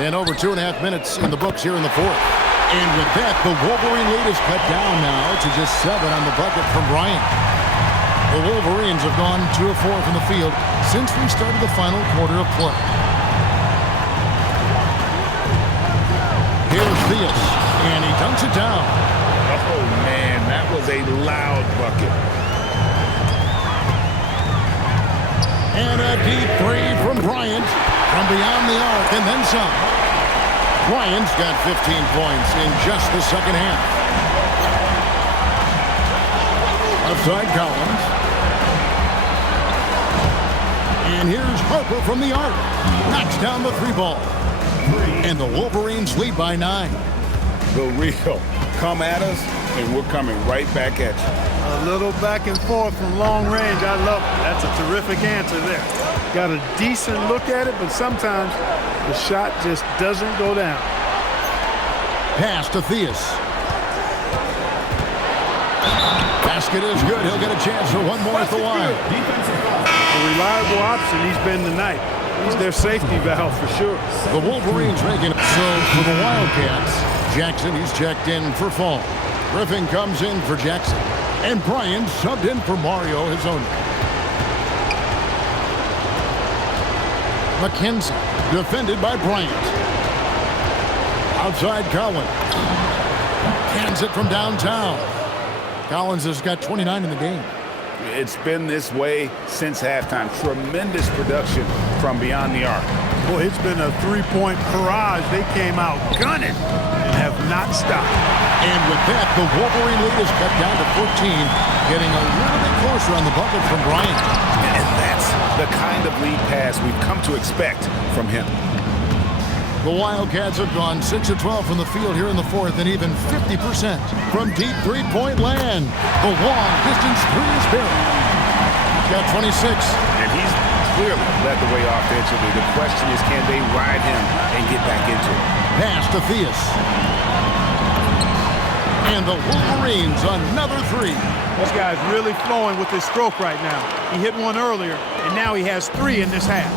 And over 2.5 minutes in the books here in the fourth. And with that, the Wolverine lead is cut down now to just 7 on the bucket from Bryant. The Wolverines have gone 2 of 4 from the field since we started the final quarter of play. Here's Theus, and he dunks it down. Oh, man, that was a loud bucket. And a deep three from Bryant from beyond the arc, and then some. Bryant's got 15 points in just the second half. Left side Collins. And here's Harper from the arc. Knocks down the 3-ball. And the Wolverines lead by 9. The real. Come at us, and we're coming right back at you. A little back and forth from long range. I love it. That's a terrific answer there. Got a decent look at it, but sometimes the shot just doesn't go down. Pass to Theus. Basket is good. He'll get a chance for one more at the line. A reliable option he's been tonight. He's their safety valve for sure. The Wolverines making it so for the Wildcats. Jackson, he's checked in for Fall. Griffin comes in for Jackson. And Bryant subbed in for Mario Hezonja. McKenzie, defended by Bryant. Outside Collins. Cans it from downtown. Collins has got 29 in the game. It's been this way since halftime. Tremendous production from beyond the arc. Boy, it's been a three-point barrage. They came out gunning and have not stopped. And with that, the Wolverine lead is cut down to 14, getting a little bit closer on the bucket from Bryant. And that's the kind of lead pass we've come to expect from him. The Wildcats have gone 6 of 12 from the field here in the fourth, and even 50% from deep three-point land. The long-distance three is buried. He's got 26. And he's clearly led the way offensively. The question is, can they ride him and get back into it? Pass to Theus. And the Wolverines another three. This guy's really flowing with his stroke right now. He hit one earlier, and now he has 3 in this half.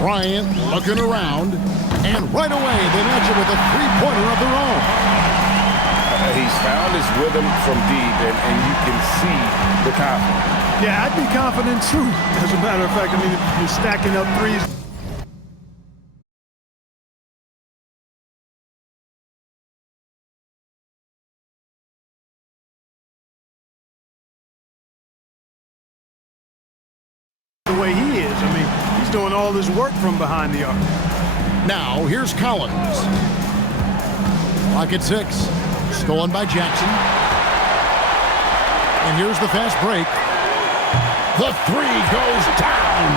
Bryant looking around, and right away they match it with a three-pointer of their own. He's found his rhythm from deep, and you can see the confidence. Yeah, I'd be confident too. As a matter of fact, I mean, if you're stacking up threes. The way he is, I mean, he's doing all his work from behind the arc. Now, here's Collins. Clock at 6. Stolen by Jackson. And here's the fast break. The three goes down.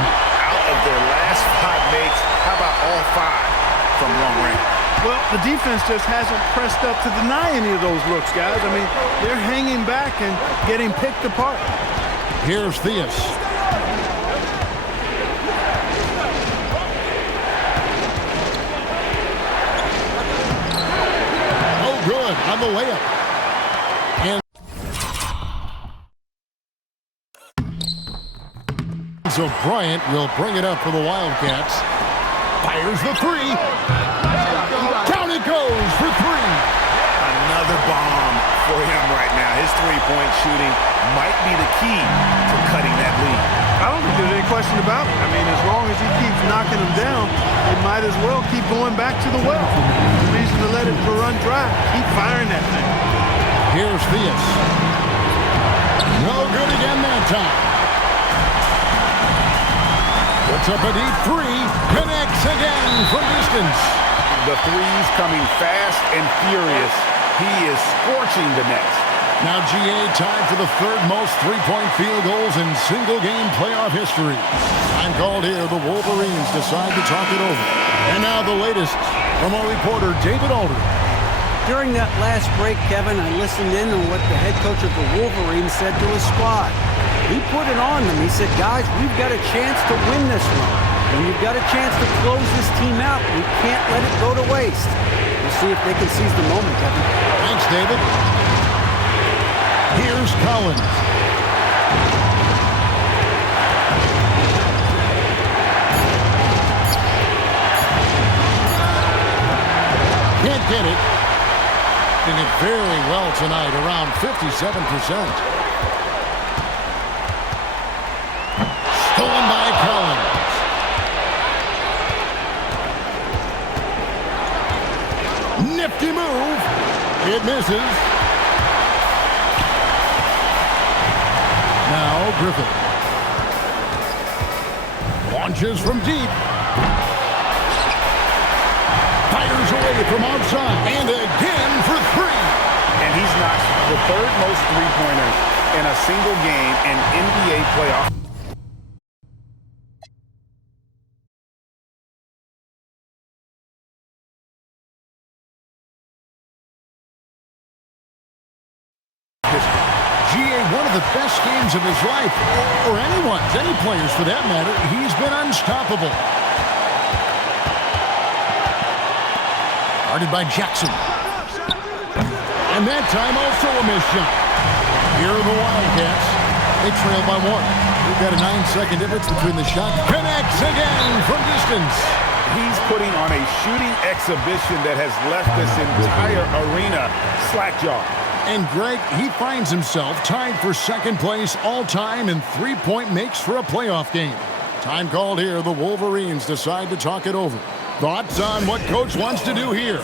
Out of their last 5 makes, how about all 5 from long range? Well, the defense just hasn't pressed up to deny any of those looks, guys. I mean, they're hanging back and getting picked apart. Here's Theus. Good on the layup. And so Bryant will bring it up for the Wildcats. Fires the three. Down it goes for 3. Another bomb for him right now. His three-point shooting might be the key to cutting that lead. I don't think there's any question about it. I mean, as long as he keeps knocking them down, they might as well keep going back to the well. No reason to let it run dry. Keep firing that thing. Here's Theus. No good again that time. Puts up a deep 3. Connects again from distance. The threes coming fast and furious. He is scorching the nets. Now GA tied for the 3rd most three-point field goals in single-game playoff history. Time called here. The Wolverines decide to talk it over. And now the latest from our reporter, David Aldridge. During that last break, Kevin, I listened in on what the head coach of the Wolverines said to his squad. He put it on them. He said, guys, we've got a chance to win this one. And we've got a chance to close this team out. We can't let it go to waste. We'll see if they can seize the moment, Kevin. Thanks, David. Here's Collins. hit it. Doing it very well tonight, around 57%. Stolen by Collins. Nifty move. It misses. Now Griffin. Launches from deep. Fires away from outside. And again for three. And he's knocked the third most three-pointers in a single game in NBA playoff. One of the best games of his life, or anyone's, any players for that matter. He's been unstoppable. Guarded by Jackson. And that time also a missed shot. Here are the Wildcats. They trail by one. We've got a 9-second difference between the shot. Connects again from distance. He's putting on a shooting exhibition that has left this entire arena slack-jawed. And Greg, he finds himself tied for second place all-time in three-point makes for a playoff game. Time called here. The Wolverines decide to talk it over. Thoughts on what Coach wants to do here?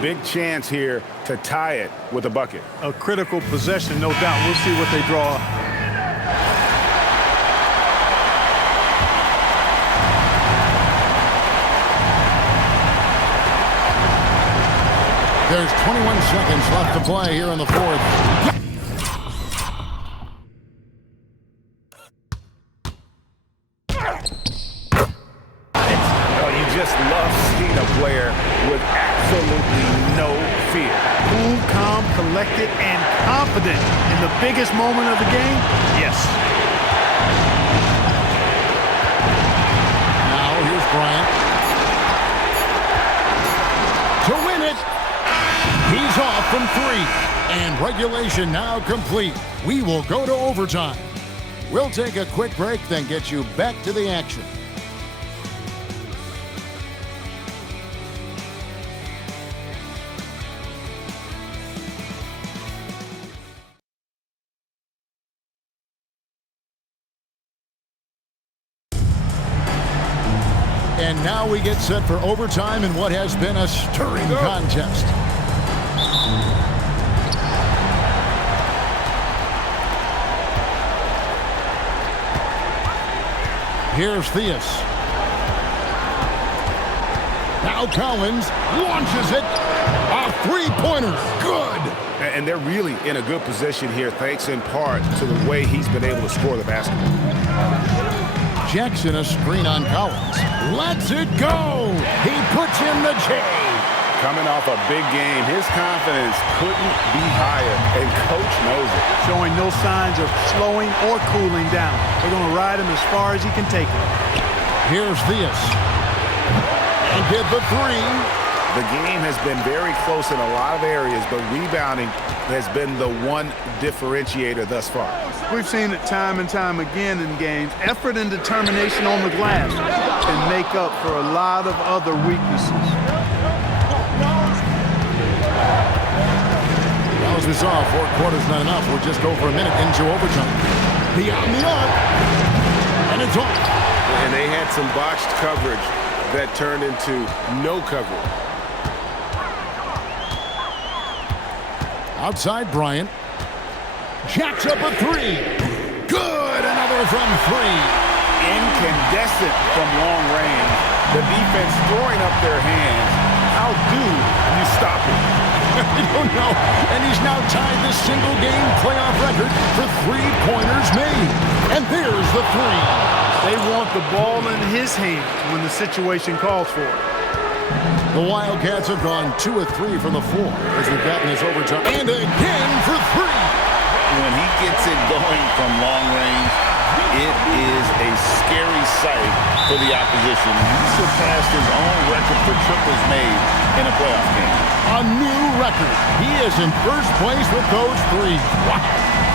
Big chance here to tie it with a bucket. A critical possession, no doubt. We'll see what they draw up. There's 21 seconds left to play here in the fourth. Oh, you just love seeing a player with absolutely no fear. Cool, calm, collected, and confident in the biggest moment of the game? Yes. Now here's Bryant. To win it. He's off from three. And regulation now complete. We will go to overtime. We'll take a quick break, then get you back to the action. And now we get set for overtime in what has been a stirring contest. Here's Theus. Now Collins launches it. A three-pointer. Good. And they're really in a good position here, thanks in part to the way he's been able to score the basketball. Jackson, a screen on Collins. Lets it go. He puts in the J. Coming off a big game, his confidence couldn't be higher, and Coach knows it. Showing no signs of slowing or cooling down. They're going to ride him as far as he can take it. Here's Theus. And get the three. The game has been very close in a lot of areas, but rebounding has been the one differentiator thus far. We've seen it time and time again in games. Effort and determination on the glass can make up for a lot of other weaknesses. Well, as we saw, 4 quarters not enough. We're just over a minute into overtime. Beyond the arc. And it's off. And they had some botched coverage that turned into no coverage. Outside Bryant. Jacks up a three. Good. Another from three. Incandescent from long range. The defense throwing up their hands. How do you stop it? I don't know. And he's now tied the single-game playoff record for three-pointers made. And there's the three. They want the ball in his hands when the situation calls for it. The Wildcats have gone 2 of 3 from the floor as we've gotten this overtime. And again for three. When he gets it going from long range, it is a scary sight for the opposition. He surpassed his own record for triples made in a playoff game. A new record. He is in first place with those three. Wow.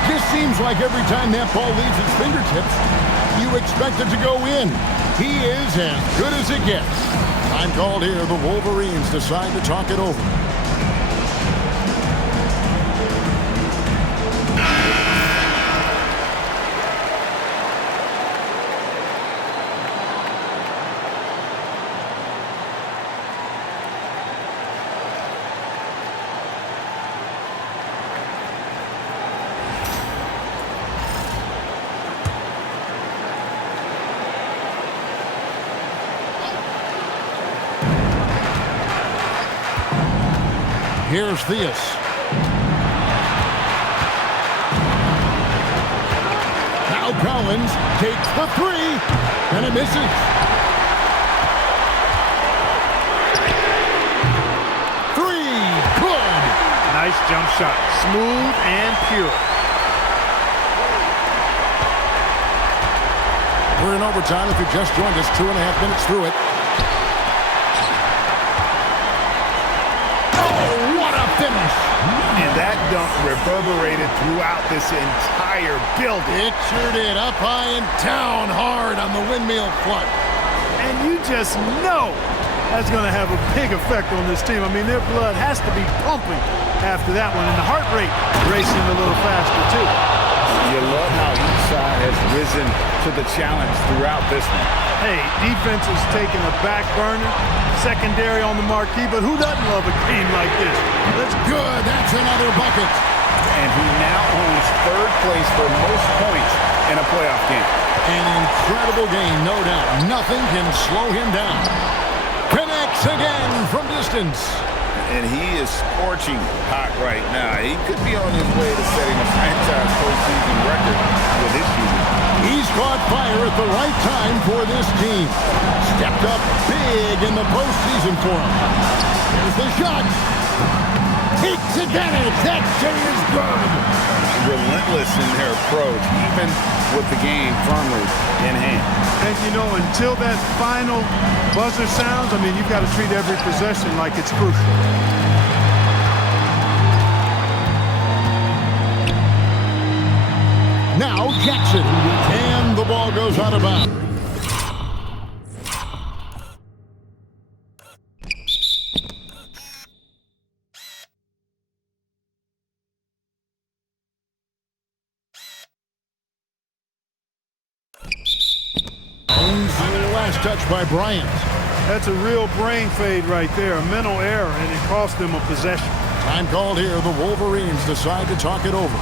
This seems like every time that ball leaves his fingertips, you expect it to go in. He is as good as it gets. Time called here. The Wolverines decide to talk it over. Here's Theus. Now Collins takes the three, and it misses. Three, good. Nice jump shot. Smooth and pure. We're in overtime. If you just joined us, 2.5 minutes through it. Oh, what a finish. And that dunk reverberated throughout this entire building. It sure did. Up high and down hard on the windmill front. And you just know that's going to have a big effect on this team. I mean, their blood has to be pumping after that one, and the heart rate racing a little faster, too. You love how each side has risen to the challenge throughout this one. Hey, defense is taking a back burner, secondary on the marquee, but who doesn't love a game like this? That's good. That's another bucket. And he now owns third place for most points in a playoff game. An incredible game, no doubt. Nothing can slow him down. Connects again from distance. And he is scorching hot right now. He could be on his way to setting a franchise postseason record with his shooting. He's caught fire at the right time for this team. Stepped up big in the postseason for him. Here's the shot. Takes advantage. That shot is good. Relentless in their approach, even with the game firmly in hand. And, you know, until that final buzzer sounds, I mean, you've got to treat every possession like it's crucial. Now Jackson. And the ball goes out of bounds. Last touch by Bryant. That's a real brain fade right there, a mental error, and it cost them a possession. Time called here. The Wolverines decide to talk it over.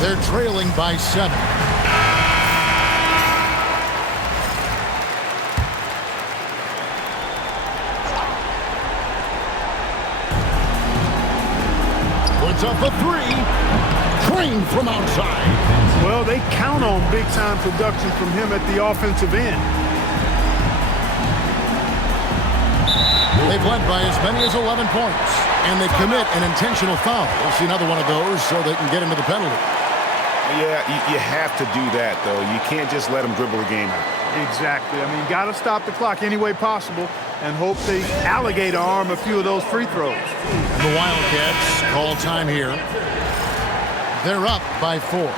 They're trailing by 7. Puts up a 3. Trained from outside. Well, they count on big-time production from him at the offensive end. They've led by as many as 11 points, and they commit an intentional foul. We'll see another one of those so they can get into the penalty. Yeah, you have to do that, though. You can't just let them dribble the game out. Exactly. I mean, got to stop the clock any way possible and hope they alligator arm a few of those free throws. And the Wildcats call time here. They're up by 4.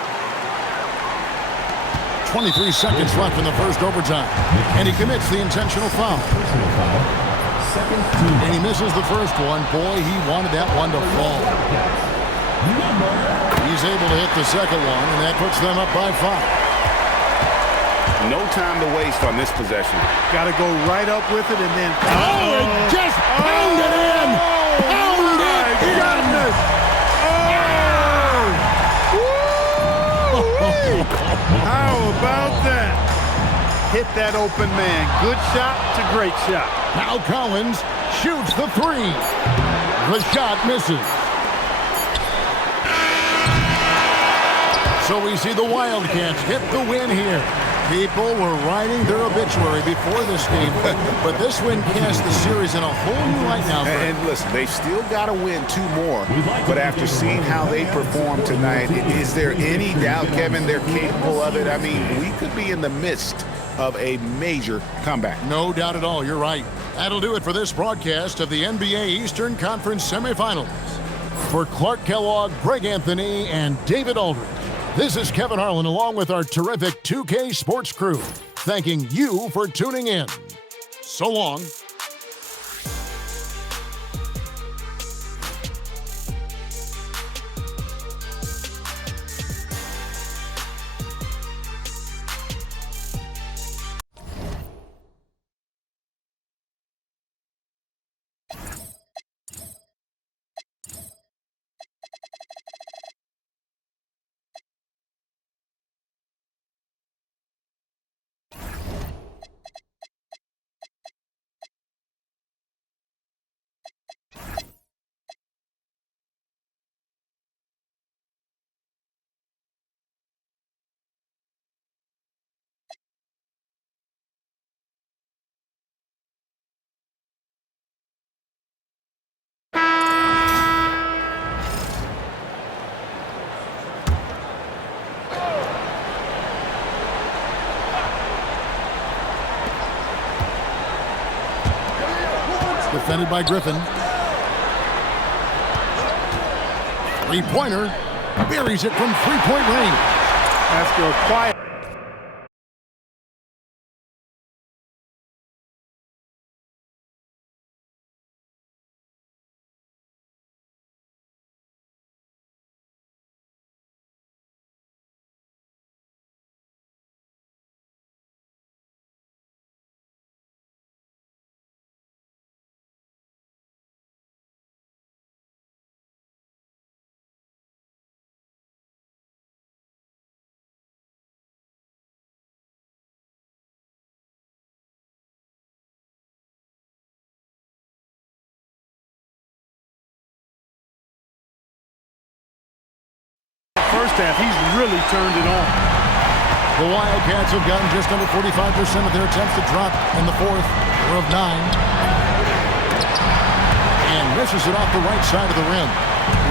23 seconds left in the first overtime. And he commits the intentional foul. And he misses the first one. Boy, he wanted that one to fall. He's able to hit the second one, and that puts them up by 5. No time to waste on this possession. Got to go right up with it and then... Oh, it just pounded in! Pounded in! Goodness! Oh! How about that? Hit that open man. Good shot to great shot. Now Collins shoots the 3. The shot misses. So we see the Wildcats get the win here. People were writing their obituary before this game, but this win cast the series in a whole new light now. And listen, they've still got to win 2 more, but after seeing how they performed tonight, is there any doubt, Kevin, they're capable of it? I mean, we could be in the midst of a major comeback. No doubt at all. You're right. That'll do it for this broadcast of the NBA Eastern Conference semifinals. For Clark Kellogg, Greg Anthony, and David Aldridge, this is Kevin Harlan along with our terrific 2K Sports crew, thanking you for tuning in. So long. Defended by Griffin. Three-pointer. Buries it from three-point range. After a quiet. First half, he's really turned it on. The Wildcats have gotten just under 45% of their attempts to drop in the fourth. They're of 9. And misses it off the right side of the rim.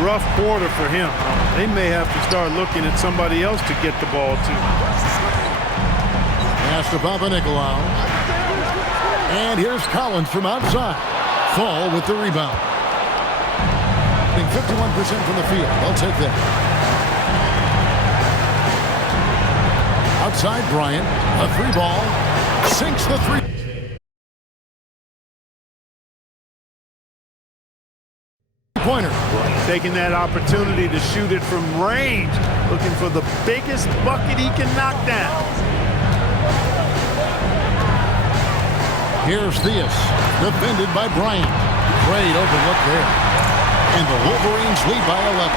Rough quarter for him. They may have to start looking at somebody else to get the ball to. Pass to Papanikolaou. And here's Collins from outside. Fall with the rebound. 51% from the field. They'll take that. Outside Bryant, a three ball, sinks the three-pointer. Taking that opportunity to shoot it from range, looking for the biggest bucket he can knock down. Here's Theus, defended by Bryant. Great open look there. And the Wolverines lead by 11.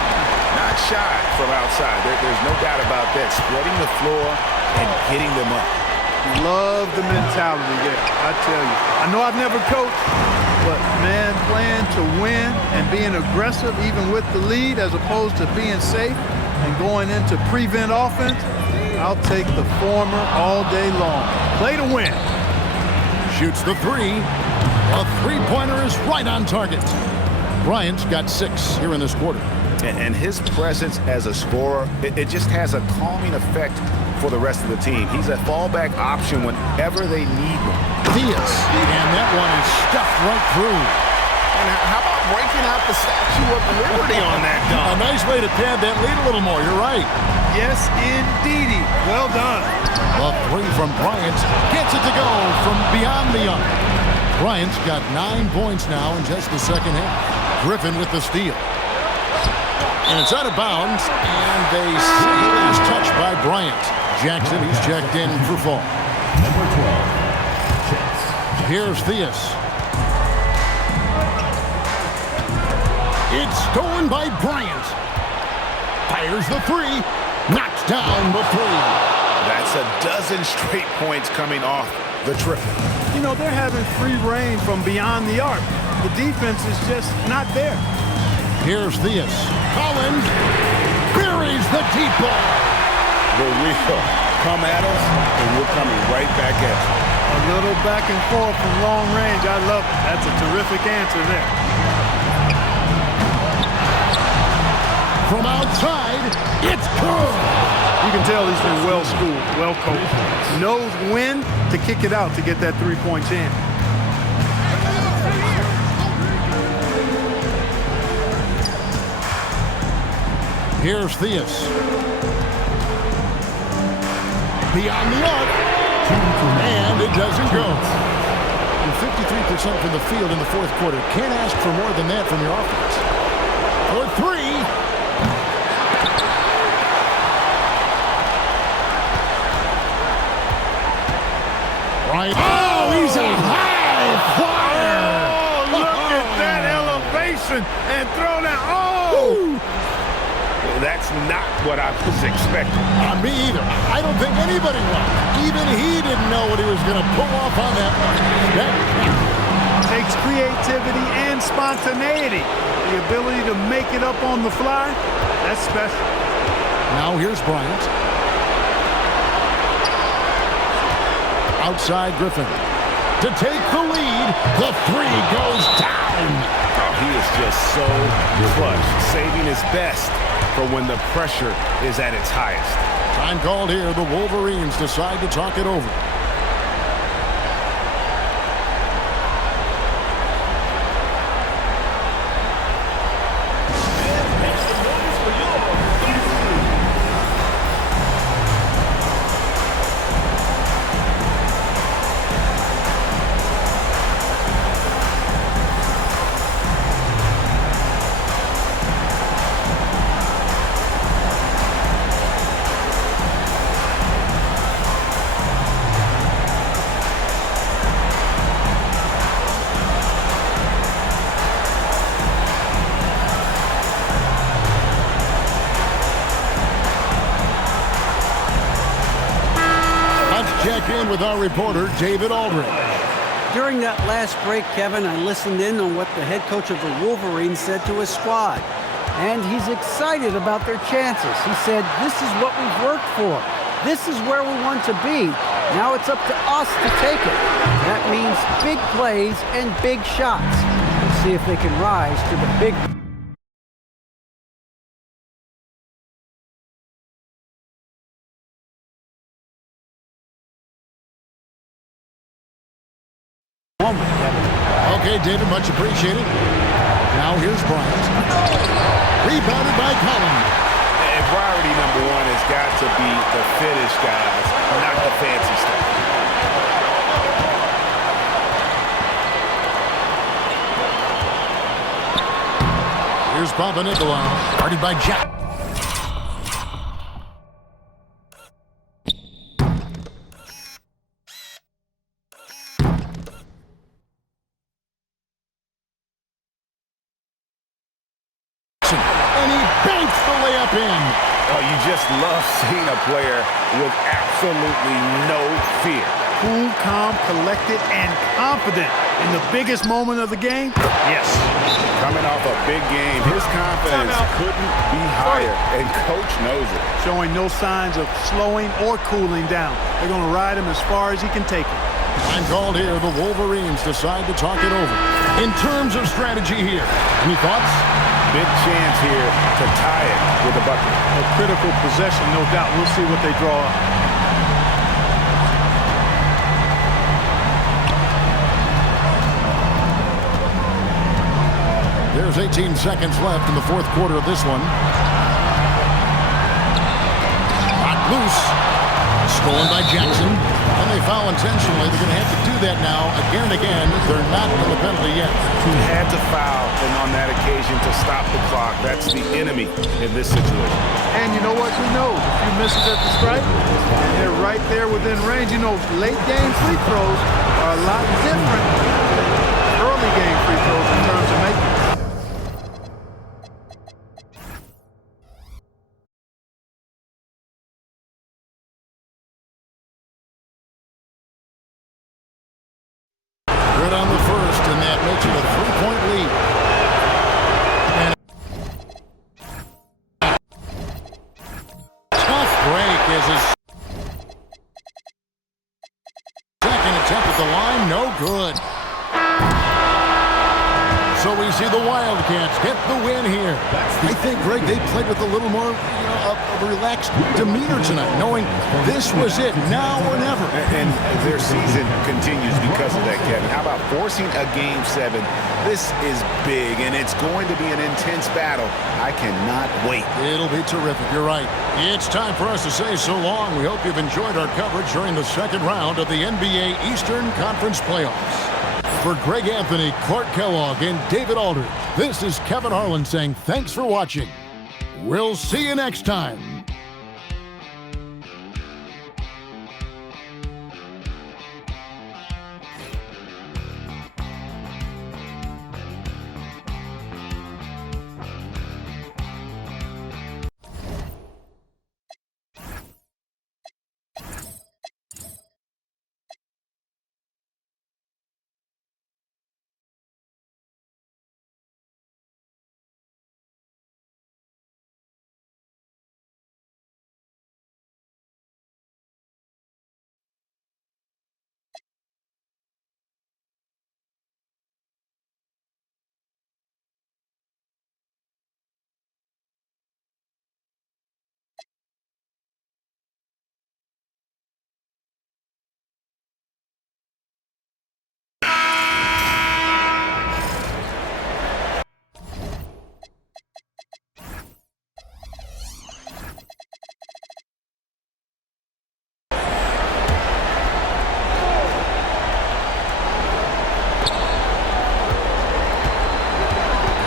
Not shy from outside. There's no doubt about that. Spreading the floor and getting them up. Love the mentality there, I tell you. I know I've never coached, but man, playing to win and being aggressive even with the lead as opposed to being safe and going into prevent offense, I'll take the former all day long. Play to win. Shoots the three. A three-pointer is right on target. Bryant's got 6 here in this quarter. And his presence as a scorer, it just has a calming effect for the rest of the team. He's a fallback option whenever they need one. Theus, and that one is stuffed right through. And how about breaking out the Statue of Liberty on that dunk? A nice way to pad that lead a little more. You're right. Yes, indeedy. Well done. A three from Bryant gets it to go from beyond the arc. Bryant's got 9 points now in just the second half. Griffin with the steal. And it's out of bounds, and they say last touch by Bryant. Jackson, he's checked in for fall. Number 12. Here's Theus. It's stolen by Bryant. Fires the three. Knocks down the three. That's a dozen straight points coming off the triple. You know, they're having free reign from beyond the arc. The defense is just not there. Here's Theus. Collins buries the deep ball. The real come at us, and we're coming right back at you. A little back and forth from long range. I love it. That's a terrific answer there. From outside, it's good. You can tell he's been well-schooled, well-coached. Knows when to kick it out to get that three-point chance. Here's Theus. Beyond the arc. And it doesn't go. 53% from the field in the fourth quarter. Can't ask for more than that from your offense. For three. Right. Oh, he's a high flyer. Oh, look at that elevation and throw that. Oh! That's not what I was expecting. Me either. I don't think anybody was. Even he didn't know what he was going to pull off on that one. Takes creativity and spontaneity. The ability to make it up on the fly, that's special. Now here's Bryant. Outside Griffin. To take the lead, the three goes down. Oh, he is just so clutch, saving his best for when the pressure is at its highest. Time called here. The Wolverines decide to talk it over. with our reporter, David Aldridge. During that last break, Kevin, I listened in on what the head coach of the Wolverines said to his squad. And he's excited about their chances. He said, this is what we've worked for. This is where we want to be. Now it's up to us to take it. That means big plays and big shots. Let's see if they can rise to the big moment, Kevin. Okay, David, much appreciated. Now here's Bryant. Rebounded by Collins. And priority number one has got to be the finish, guys, not the fancy stuff. Here's Papa Nicolau. Guarded by Jack. And he banks the layup in. Oh, you just love seeing a player with absolutely no fear. Cool, calm, collected, and confident in the biggest moment of the game? Yes. Coming off a big game, his confidence couldn't be higher, and Coach knows it. Showing no signs of slowing or cooling down. They're going to ride him as far as he can take him. Time called here. The Wolverines decide to talk it over. In terms of strategy here, any thoughts? Big chance here to tie it with a bucket. A critical possession, no doubt. We'll see what they draw up. There's 18 seconds left in the fourth quarter of this one. Knocked loose. Stolen by Jackson. And they foul intentionally. They're going to have to do that now again and again. They're not in the penalty yet. He had to foul, and on that occasion to stop the clock. That's the enemy in this situation. And you know what? Who knows? A few misses at the stripe, and they're right there within range. You know, late game free throws are a lot different than early game free throws in terms of making. Good on the first, and that makes it a 3-point lead. And tough break as his second attempt at the line, no good. So we see the Wildcats get the win here. I think, Greg, they played with a little more of a relaxed demeanor tonight, knowing this was it, now or never. And their season continues because of that, Kevin. How about forcing a Game 7? This is big, and it's going to be an intense battle. I cannot wait. It'll be terrific. You're right. It's time for us to say so long. We hope you've enjoyed our coverage during the second round of the NBA Eastern Conference Playoffs. For Greg Anthony, Clark Kellogg, and David Aldridge, this is Kevin Harlan saying thanks for watching. We'll see you next time.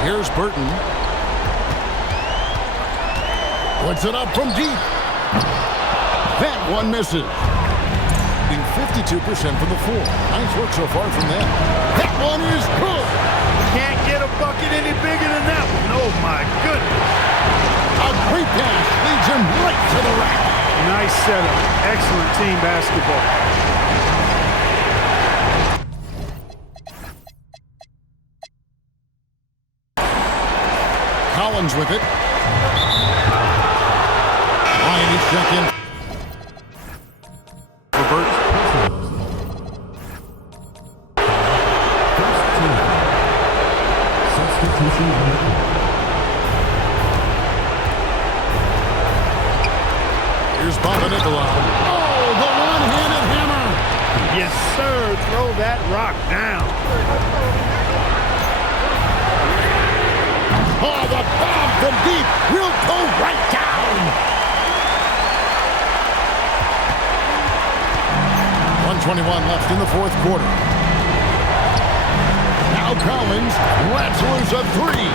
Here's Burton. Puts it up from deep. That one misses. 52% from the floor. Nice work so far from them. That one is good. Can't get a bucket any bigger than that one. Oh, my goodness. A great pass leads him right to the rack. Nice setup. Excellent team basketball. runs with it. Bryant is check in. Revert. Substitution on the clock. Here's Papa Nicolau. Oh, the one-handed hammer. Yes, sir. Throw that rock down. Oh, the bomb from deep will go right down. 1:21 left in the fourth quarter. Now Collins lets loose a three.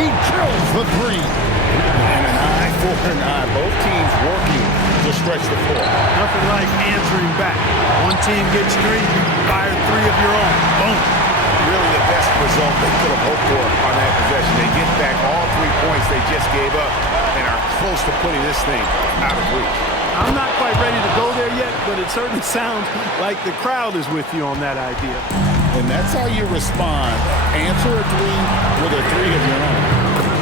He drills the three. And an eye for an eye. Both teams working to stretch the floor. Nothing like answering back. One team gets three, you fire three of your own. Boom. Really the best result they could have hoped for on that possession. They get back all 3 points they just gave up and are close to putting this thing out of reach. I'm not quite ready to go there yet, but it certainly sounds like the crowd is with you on that idea. And that's how you respond. Answer a three with a three of your own.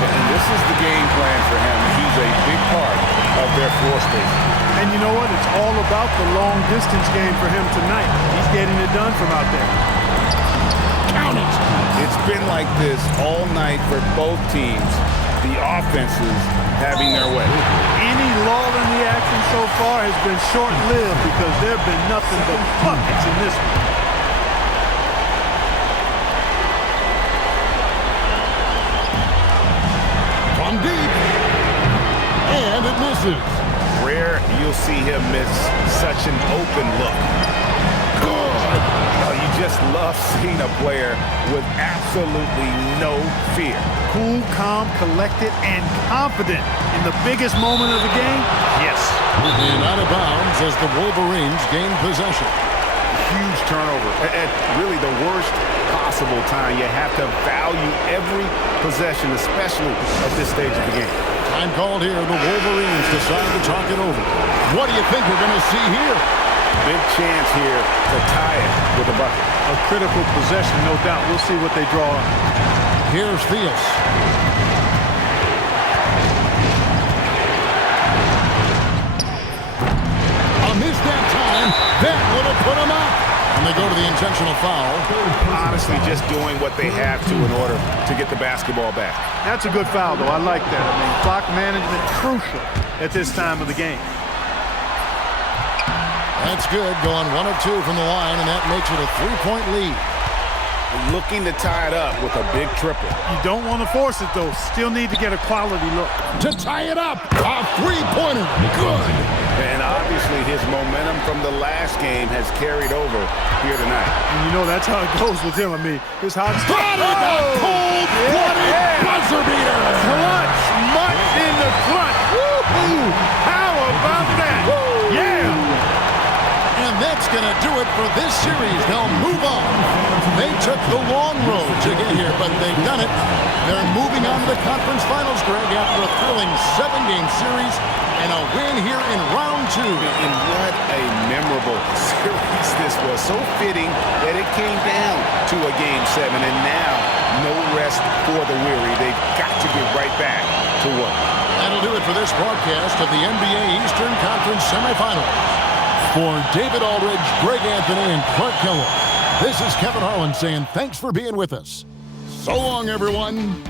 And this is the game plan for him. He's a big part of their floor space. And you know what? It's all about the long distance game for him tonight. He's getting it done from out there. Count it. It's been like this all night for both teams. The offenses having their way. Any lull in the action so far has been short-lived because there have been nothing but buckets in this one. From deep. And it misses. Rare you'll see him miss such an open look. Good. Oh, you just love seeing a player with absolutely no fear. Cool, calm, collected, and confident in the biggest moment of the game? Yes. And out of bounds as the Wolverines gain possession. Huge turnover at really the worst possible time. You have to value every possession, especially at this stage of the game. Time called here. The Wolverines decide to talk it over. What do you think we're going to see here? Big chance here to tie it with a bucket. A critical possession, no doubt. We'll see what they draw up. Here's Theus. A miss that time. That would have put him up. And they go to the intentional foul. Honestly, just doing what they have to in order to get the basketball back. That's a good foul, though. I like that. I mean, clock management crucial at this time of the game. That's good. Going 1 of 2 from the line, and that makes it a 3-point lead. Looking to tie it up with a big triple. You don't want to force it, though. Still need to get a quality look. To tie it up. A 3-pointer. Good. And obviously his momentum from the last game has carried over here tonight. And you know that's how it goes with him. I mean, his hot Got it! A cold-blooded buzzer beater. clutch, much in the clutch. Woo-hoo! How about that? Yeah! And that's going to do it for this series. They'll move on. They took the long road to get here, but they've done it. They're moving on to the conference finals, Greg, after a thrilling 7-game series and a win here in round 2. And what a memorable series this was. So fitting that it came down to a Game 7, and now no rest for the weary. They've got to get right back to work. That'll do it for this broadcast of the NBA Eastern Conference semifinals. For David Aldridge, Greg Anthony, and Clark Kellogg, this is Kevin Harlan saying thanks for being with us. So long, everyone.